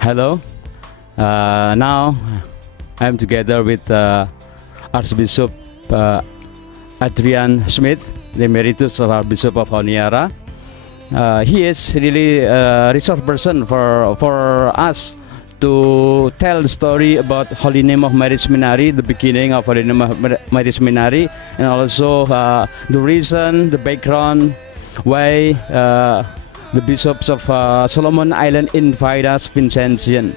Hello. Now I'm together with Archbishop Adrian Smith, the Emeritus Archbishop of Honiara. He is really a resource person for us to tell the story about Holy Name of Mary-Seminary, the beginning of Holy Name of Mary-Seminary, and also the reason, the background, why the bishops of Solomon Island invite us Vincentian.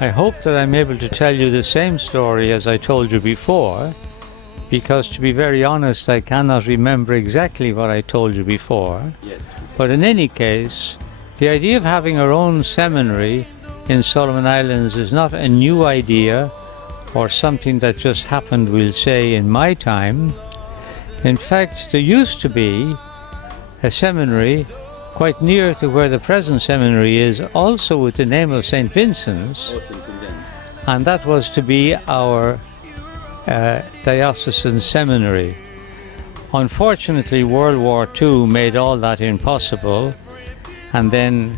I hope that I'm able to tell you the same story as I told you before, because to be very honest, I cannot remember exactly what I told you before. Yes. But in any case, the idea of having our own seminary in Solomon Islands is not a new idea or something that just happened, we'll say, in my time. In fact, there used to be a seminary quite near to where the present seminary is, also with the name of St. Vincent's, and that was to be our diocesan seminary. Unfortunately, World War II made all that impossible, and then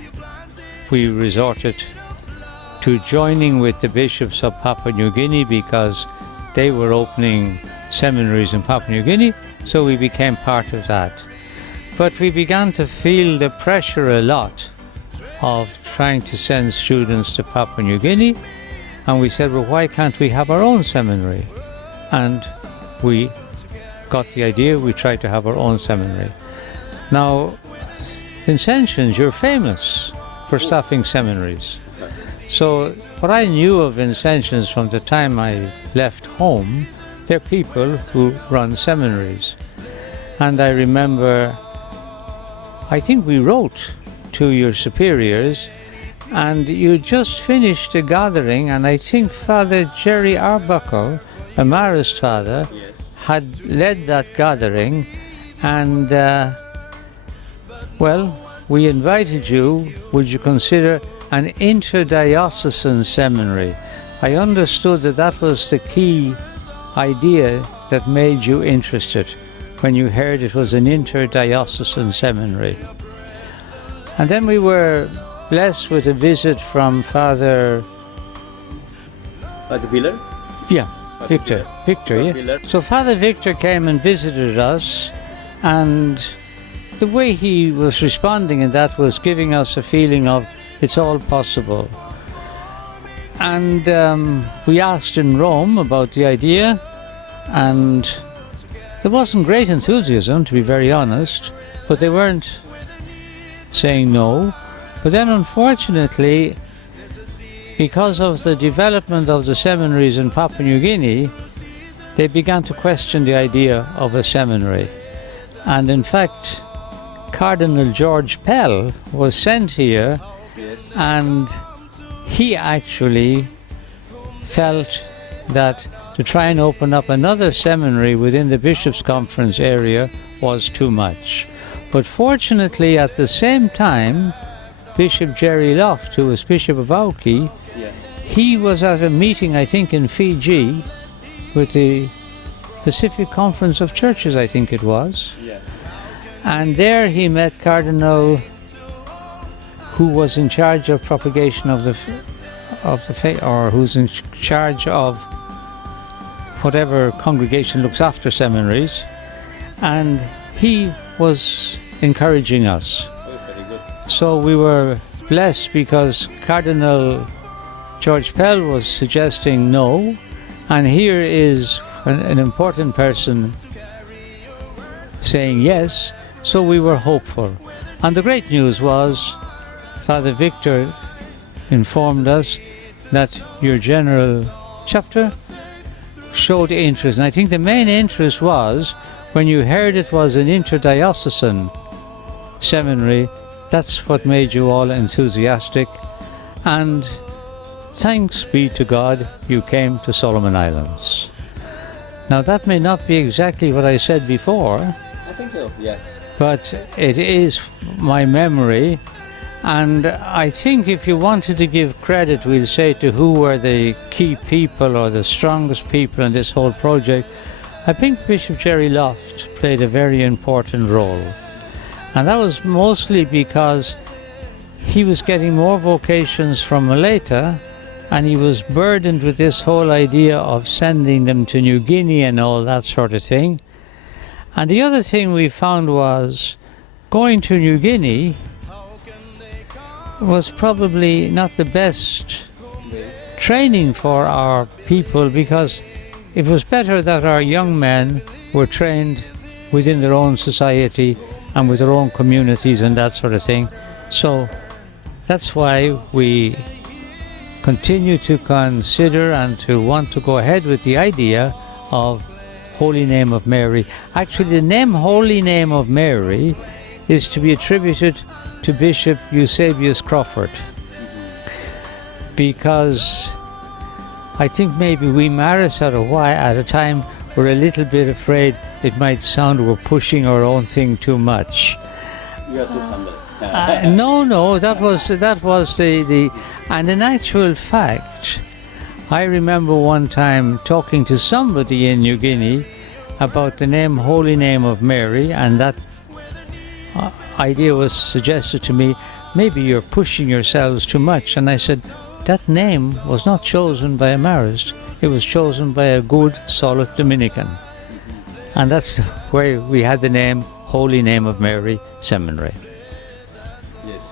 we resorted to joining with the bishops of Papua New Guinea because they were opening seminaries in Papua New Guinea, so we became part of that. But we began to feel the pressure a lot of trying to send students to Papua New Guinea, and we said, well, why can't we have our own seminary? And we got the idea, we tried to have our own seminary. Now, Vincentians, you're famous for staffing seminaries. So what I knew of Vincentians from the time I left home, they're people who run seminaries. And I remember, I think we wrote to your superiors, and you just finished a gathering, and I think Father Jerry Arbuckle, a Marist father, Yes. had led that gathering, and well, we invited you. Would you consider an interdiocesan seminary? I understood that that was the key idea that made you interested when you heard it was an interdiocesan seminary. And then we were blessed with a visit from Father Pillar? Yeah, Victor, yeah. So Father Victor came and visited us, and the way he was responding in that was giving us a feeling of it's all possible. And we asked in Rome about the idea, and there wasn't great enthusiasm, to be very honest, but they weren't saying no. But then unfortunately, because of the development of the seminaries in Papua New Guinea, they began to question the idea of a seminary. And in fact, Cardinal George Pell was sent here, Yes. and he actually felt that to try and open up another seminary within the Bishops' Conference area was too much. But fortunately, at the same time, Bishop Jerry Loft, who was Bishop of Auki, Yeah. he was at a meeting, I think, in Fiji with the Pacific Conference of Churches, I think it was. Yeah. And there he met Cardinal, who was in charge of propagation of the faith, or who's in charge of whatever congregation looks after seminaries, and he was encouraging us. Oh, very good. So we were blessed because Cardinal George Pell was suggesting no, and here is an important person saying yes, so we were hopeful. And the great news was Father Victor informed us that your general chapter showed interest, and I think the main interest was when you heard it was an interdiocesan seminary. That's what made you all enthusiastic, and thanks be to God you came to Solomon Islands. Now that may not be exactly what I said before, I think so, yes. but it is my memory, and I think if you wanted to give credit, we'll say, to who were the key people or the strongest people in this whole project, I think Bishop Jerry Loft played a very important role. And that was mostly because he was getting more vocations from Maleta, and he was burdened with this whole idea of sending them to New Guinea and all that sort of thing. And the other thing we found was going to New Guinea was probably not the best training for our people, because it was better that our young men were trained within their own society and with their own communities and that sort of thing. So that's why we continue to consider and to want to go ahead with the idea of Holy Name of Mary. Actually, the name Holy Name of Mary is to be attributed to Bishop Eusebius Crawford, because I think maybe we Maris at a time were a little bit afraid it might sound we're pushing our own thing too much. You are too humble. No, that was the and in actual fact, I remember one time talking to somebody in New Guinea about the name Holy Name of Mary, and that idea was suggested to me, maybe you're pushing yourselves too much. And I said, that name was not chosen by a Marist, it was chosen by a good, solid Dominican. And that's where we had the name Holy Name of Mary-Seminary. Yes.